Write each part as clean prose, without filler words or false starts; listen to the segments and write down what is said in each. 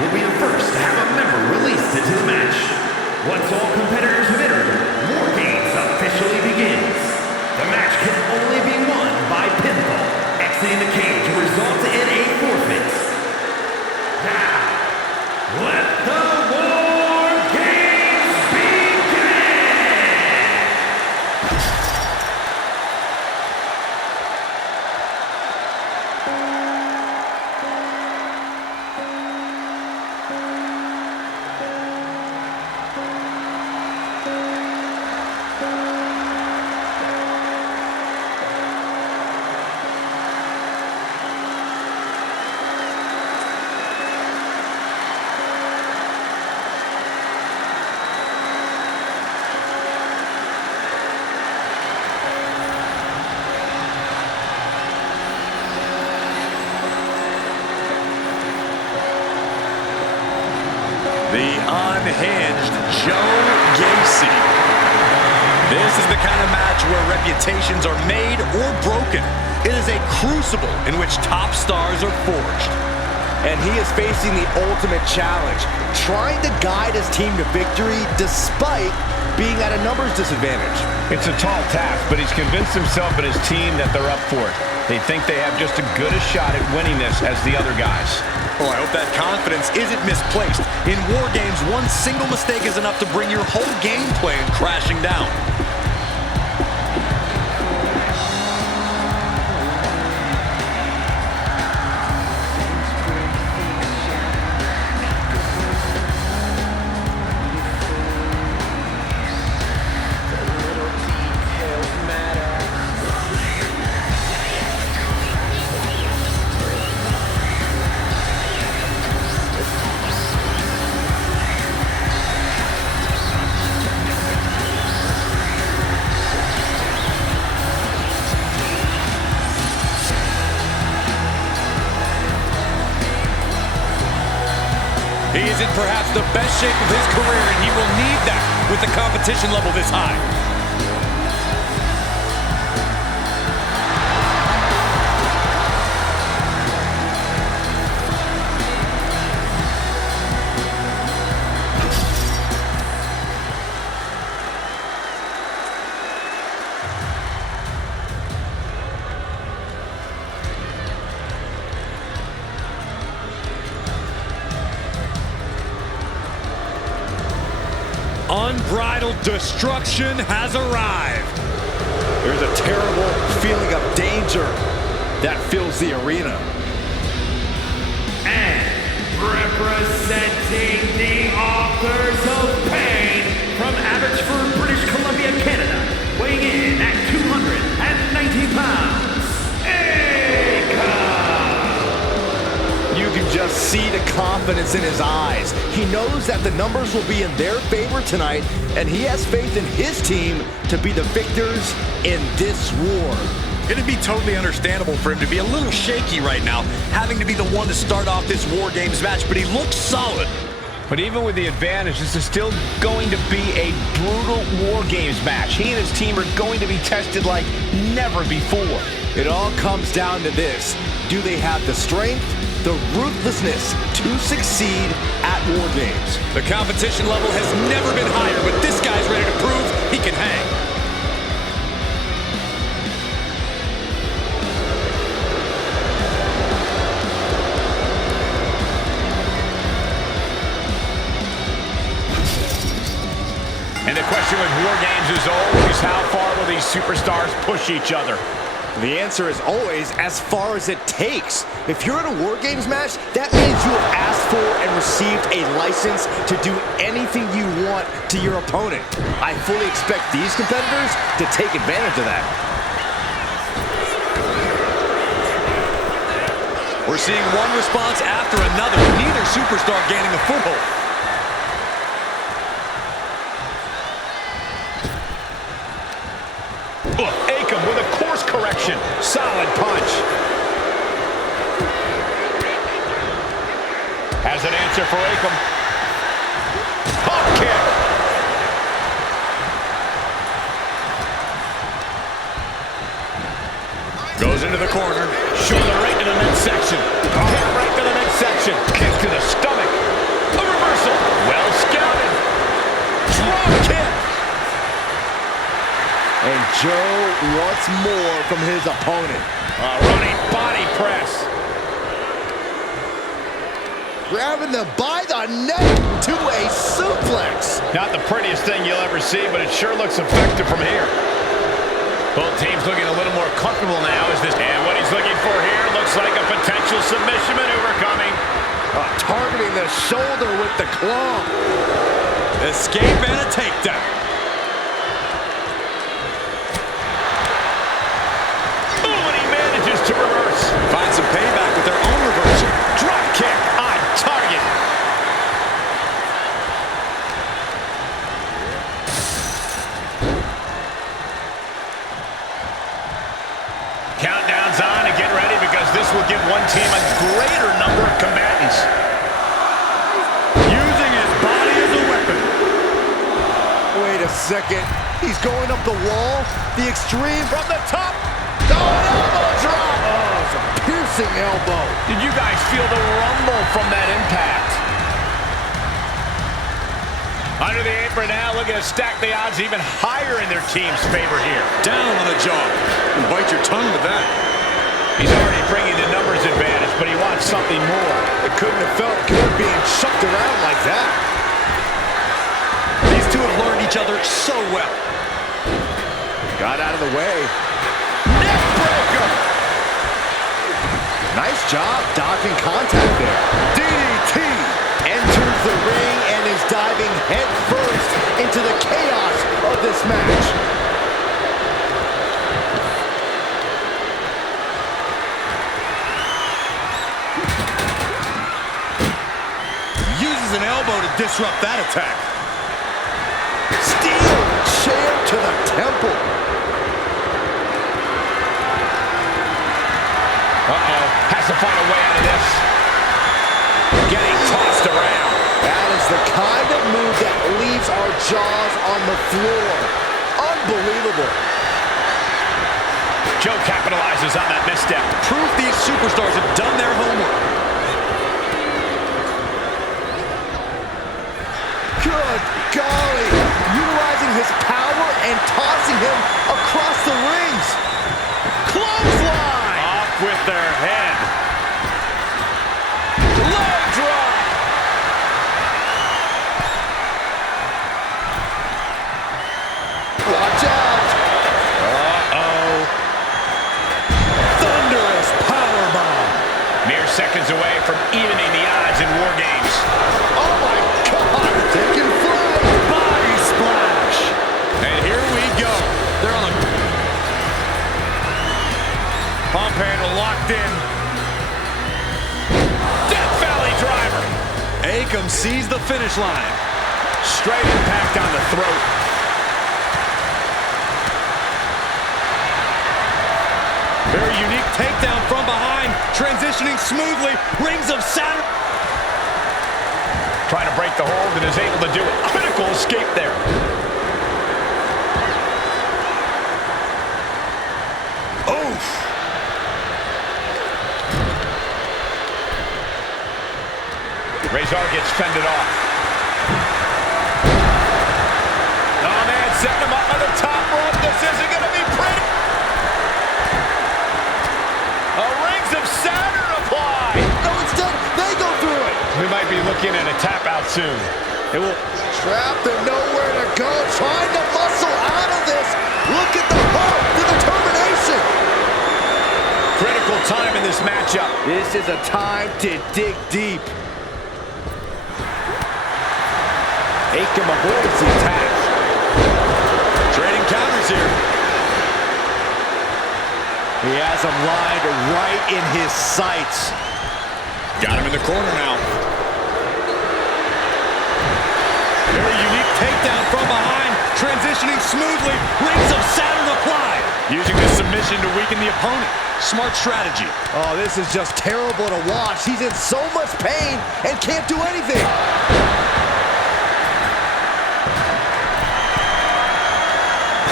will be the first to have a member released into the match. Once all competitors have entered, Wargames officially begins. The match can only be won by pinfall. Exiting the cage results in a forfeit. Now, let the War Games begin! The unhinged Joe Gacy. This is the kind of match where reputations are made or broken. It is a crucible in which top stars are forged. And he is facing the ultimate challenge, trying to guide his team to victory despite being at a numbers disadvantage. It's a tall task, but he's convinced himself and his team that they're up for it. They think they have just as good a shot at winning this as the other guys. Oh, I hope that confidence isn't misplaced. In War Games, one single mistake is enough to bring your whole game plan crashing down. He is in perhaps the best shape of his career, and he will need that with the competition level this high. Unbridled destruction has arrived. There's a terrible feeling of danger that fills the arena. And representing the authors of pain from Abbotsford, British Columbia, Canada, weighing in at 290 pounds, You can just see the confidence in his eyes. He knows that the numbers will be in their favor tonight, and he has faith in his team to be the victors in this war. It'd be totally understandable for him to be a little shaky right now, having to be the one to start off this War Games match, but he looks solid. But even with the advantage, this is still going to be a brutal War Games match. He and his team are going to be tested like never before. It all comes down to this. Do they have the strength, the ruthlessness to succeed at War Games? The competition level has never been higher, but this guy's ready to prove he can hang. And the question with War Games is always, how far will these superstars push each other? The answer is always as far as it takes. If you're in a War Games match, that means you have asked for and received a license to do anything you want to your opponent. I fully expect these competitors to take advantage of that. We're seeing one response after another, neither superstar gaining a foothold. Akam with a course correction. Solid punch. Has an answer for Akam. Hop kick. Goes into the corner. Shoulder right to the midsection. Kick right to the midsection. Kick to the stomach. Joe wants more from his opponent. Running body press. Grabbing them by the neck to a suplex. Not the prettiest thing you'll ever see, but it sure looks effective from here. Both teams looking a little more comfortable now as this. And what he's looking for here looks like a potential submission maneuver coming. Targeting the shoulder with the claw. Escape and a takedown. Oh, and he manages to reverse. Find some payback with their own reversal. Drop kick on target. Countdown's on and get ready because this will give one team a greater number of combatants. Using his body as a weapon. Wait a second. He's going up the wall. The extreme from the top. Oh, an elbow drop. Oh, it's a piercing elbow. Did you guys feel the rumble from that impact? Under the apron now, looking to stack the odds even higher in their team's favor here. Down on the jaw. And bite your tongue with that. He's already bringing the numbers advantage, but he wants something more. It couldn't have felt good being chucked around like that. These two have learned each other so well. Got out of the way. Neck breaker. Nice job dodging contact there. DDT. Enters the ring and is diving head first into the chaos of this match. Uses an elbow to disrupt that attack. Steel chair to the temple. Has to find a way out of this. Getting tossed around. That is the kind of move that leaves our jaws on the floor. Unbelievable. Joe capitalizes on that misstep. Proof these superstars have done their homework. Good golly. Utilizing his power and tossing him across the rings. Clothesline. Off with their head. Low drop. Watch out. Uh-oh. Thunderous powerbomb. Mere seconds away from evening the odds in Wargames. Oh my God. Taking flight. Body splash. And here we go. They're on the Pump handle locked in. Death Valley driver. Akam sees the finish line. Straight impact on the throat. Very unique takedown from behind. Transitioning smoothly. Rings of Saturn. Trying to break the hold and is able to do it. Critical escape there. Oof. Razor gets fended off. Oh man, setting him up on the top rope. This isn't going to be pretty. Rings of Saturn apply. No, instead, they go through it. We might be looking at a tap out soon. It will trapped and nowhere to go. Trying to muscle out of this. Look at the heart, the determination. Critical time in this matchup. This is a time to dig deep. Akam avoids the attack. Trading counters here. He has him lined right in his sights. Got him in the corner now. Very unique takedown from behind. Transitioning smoothly. Rings of Saturn applied. Using the submission to weaken the opponent. Smart strategy. Oh, this is just terrible to watch. He's in so much pain and can't do anything.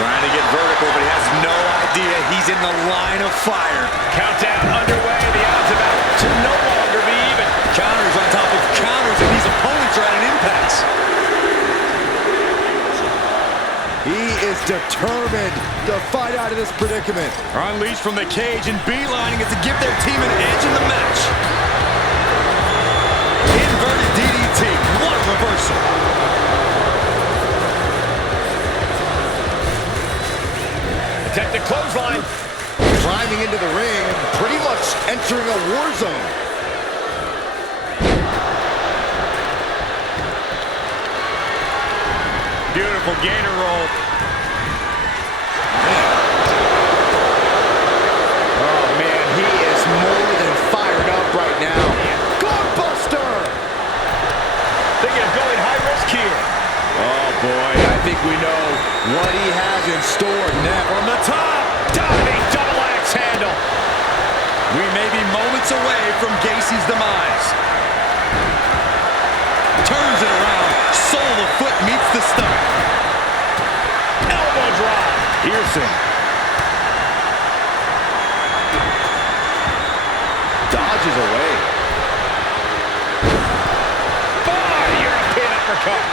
Trying to get vertical, but he has no idea he's in the line of fire. Countdown underway. The odds about to no longer be even. Counters on top of counters, and these opponents are at an impasse. He is determined to fight out of this predicament. Unleashed from the cage and beelining it to give their team an edge in the match. Inverted DDT. What a reversal. Attempted clothesline. Climbing into the ring, pretty much entering a war zone. Beautiful gator roll. Oh man, he is more than fired up right now. Gutbuster! Thinking of going high risk here. Oh boy, I think we know what he has in store next. From the top, diving double axe handle. We may be moments away from Gacy's demise. Turns it around. Sole of the foot meets the stomach. Elbow drop. Pearson. Dodges away. European uppercut.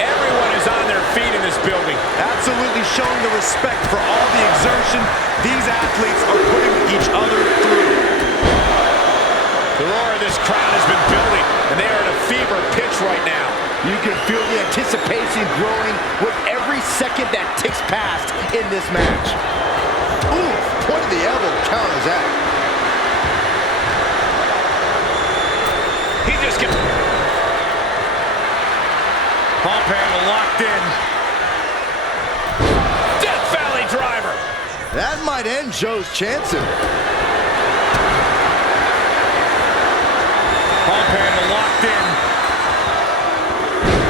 Everyone is on their feet in this building. Absolutely showing the respect for all the exertion these athletes are putting each other through. The roar of this crowd has been building, and they are at a fever pitch right now. You can feel the anticipation growing with every second that ticks past in this match. Ooh, point of the elbow counters that. He just gets... Pump handle locked in. Death Valley driver. That might end Joe's chances. Pump handle locked in.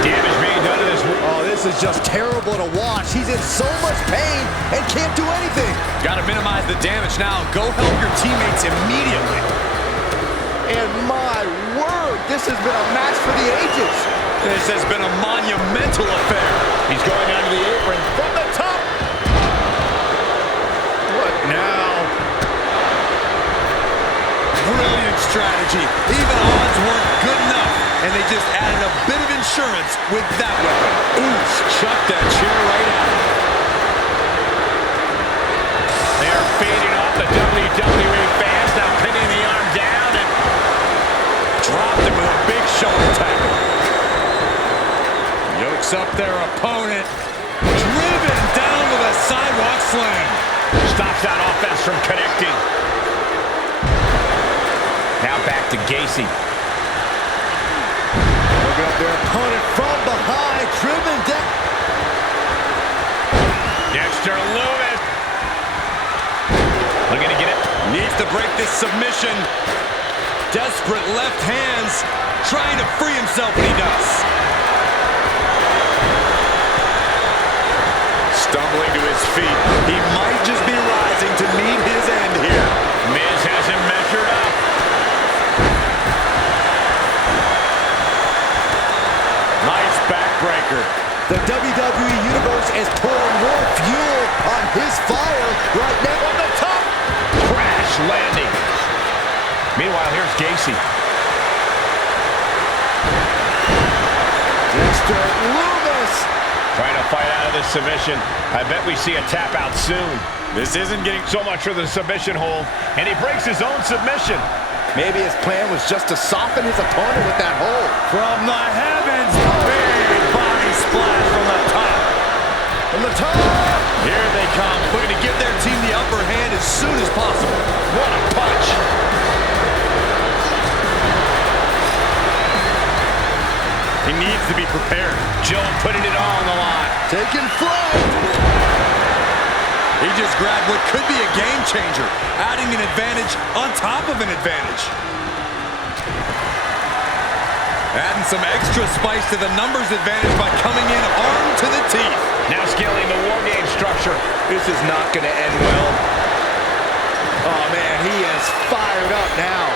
Damage being done to this... Oh, this is just terrible to watch. He's in so much pain and can't do anything. Got to minimize the damage now. Go help your teammates immediately. And my word, this has been a match for the ages. This has been a monumental affair. He's going onto the apron from the top. What now? Brilliant strategy. Even odds weren't good enough, and they just added a bit of insurance with that weapon. Ooh, chucked that chair right out. They are fading off the WWE fans, now pinning the arm down and Dropped him with a big shoulder tackle. Yokes up their opponent. Driven down with a sidewalk slam. stops that offense from connecting. Now back to Gacy. Looking up their opponent from behind, driven down. Dexter Lewis. Looking to get it. Needs to break this submission. Desperate left hands, trying to free himself, and he does. Stumbling to his feet. He might just be rising to meet his end here. Miz hasn't measured up. Nice backbreaker. The WWE Universe is pouring more fuel on his fire right now. On the top. Crash landing. Meanwhile, here's Gacy. Dexter Lewis. Trying to fight out of this submission. I bet we see a tap out soon. This isn't getting So much for the submission hold. And he breaks his own submission. Maybe his plan was just to soften his opponent with that hold. from the heavens. Big body splash from the top. From the top. Here they come, looking to give their team the upper hand as soon as possible. What a punch. He needs to be prepared. Joe putting it all on the line. Taking flight. He just grabbed what could be a game changer, adding an advantage on top of an advantage. Adding some extra spice to the numbers advantage by coming in armed to the teeth. Now scaling the Wargames structure. This is not going to end well. Oh, man, he is fired up now.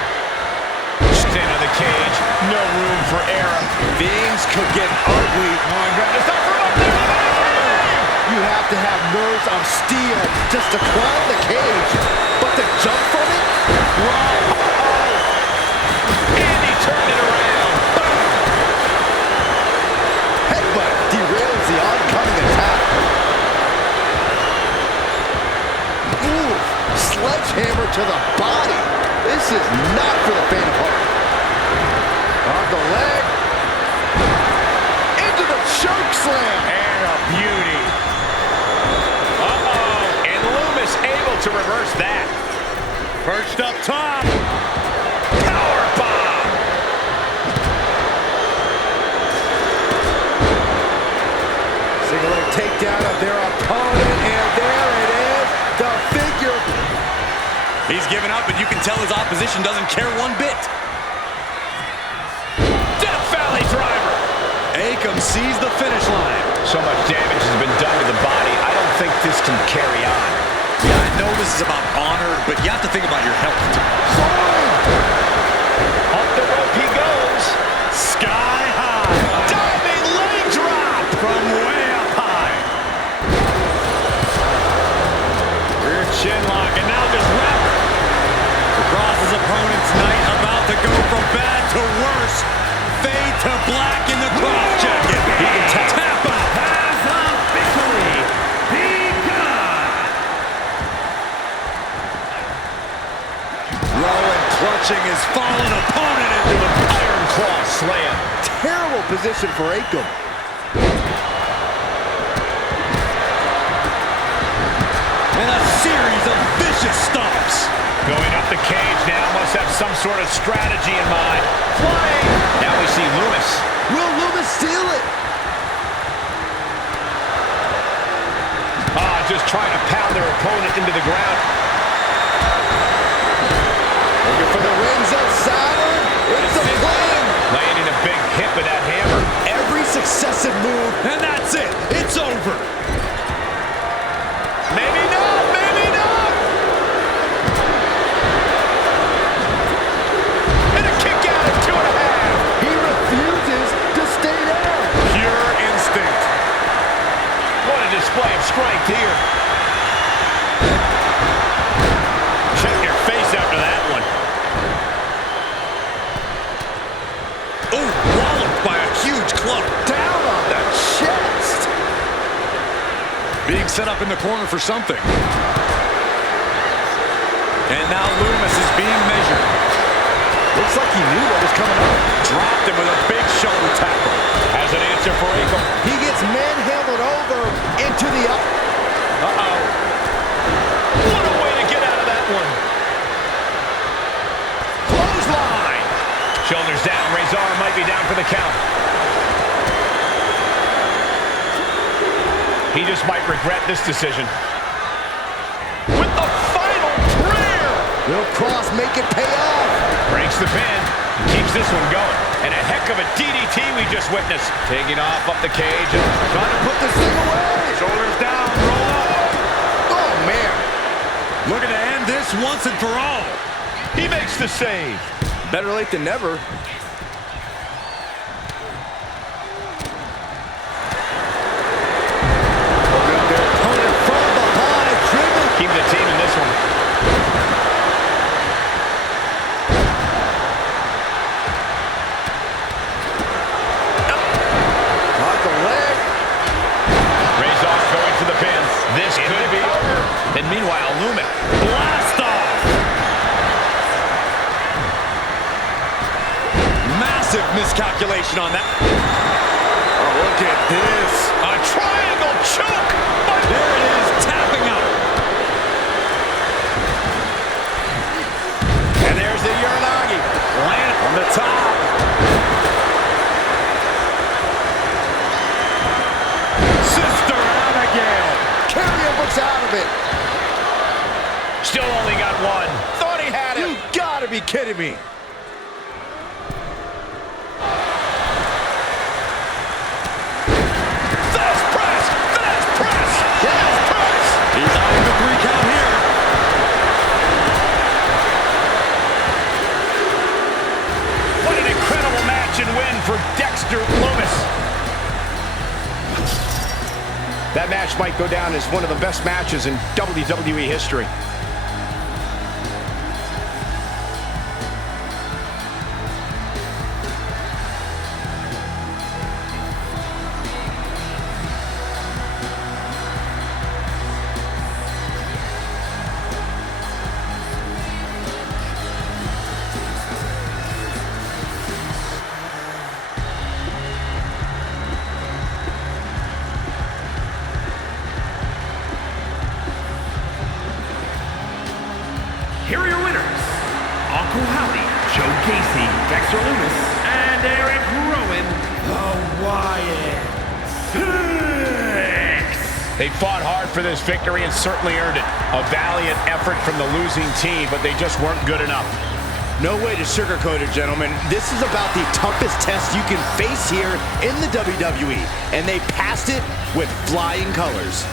Center the cage. No room for error. Things could get ugly. Oh, my goodness. Not from up there. You have to have nerves of steel just to climb the cage. But to jump from it? Wow. And he turned it around. Headbutt derails the oncoming attack. This is not for the faint of heart. Off the leg. Into the choke slam. And a beauty. Uh-oh. And Loomis able to reverse that. Perched up top. Power bomb. Single leg takedown of their opponent. And there it is. The figure. He's given up, but you can tell his opposition doesn't care one bit. Death Valley driver. Akam sees the finish line. So much damage has been done to the body. I don't think this can carry on. Yeah, I know this is about honor, but you have to think about your health. Up the rope he goes. Sky high. Diving leg drop from way up high. Rear chin lock, and now just wrap. Across his opponent's night, about to go from bad to worse. Fade to black in the cross jacket. He can tap out. Has officially begun. Rowan clutching his fallen opponent into an Iron claw slam. Terrible position for Akam. and a series of vicious stomps. Going up the cage now, must have some sort of strategy in mind. Flying! Now we see Loomis. Will Loomis steal it? Just trying to pound their opponent into the ground. Looking for the rings of Saturn. It's a plane. Landing a big hit with that hammer. Every successive move. And that's it. It's over. Maybe not, maybe not. And a kick out at 2.5. He refuses to stay down. Pure instinct. What a display of strength here. Check your face after that one. Oh, walloped by a huge club. Down on the chest. Being set up in the corner for something. And now Loomis is being measured. Looks like he knew what was coming up. Dropped him with a big shoulder tackle. Has an answer for Akam. He gets manhandled over into the up. Uh-oh. What a way to get out of that one. Clothesline. Shoulders down. Razor might be down for the count. He just might regret this decision. With the final prayer. Will Cross make it pay off? Breaks the pin. Keeps this one going. And a heck of a DDT we just witnessed. Taking off up the cage. And Trying to put this thing away. shoulders down. Roll up. Oh, man. Looking to end this once and for all. He makes the save. Better late than never. Their opponent from behind, driven. Keep the team in this one. Caught the leg. Razor going for the pin. This could be over. And meanwhile, Loomis. Blast off. Massive miscalculation on that. Oh, look at this. A triangle choke. But There it is, tapping out. and there's the Uranagi. Land on the top. Sister Abigail. Carrier looks out of it. Still only got one. Thought he had it. You gotta be kidding me. Fast press. Fast press. Fast press. He's eyeing the 3 count here. What an incredible match and win for Dexter Loomis. That match might go down as one of the best matches in WWE history. Loomis, and Eric Rowan, the Wyatt. They fought hard for this victory and certainly earned it. A valiant effort from the losing team, but they just weren't good enough. No way to sugarcoat it, gentlemen. This is about the toughest test you can face here in the WWE, and they passed it with flying colors.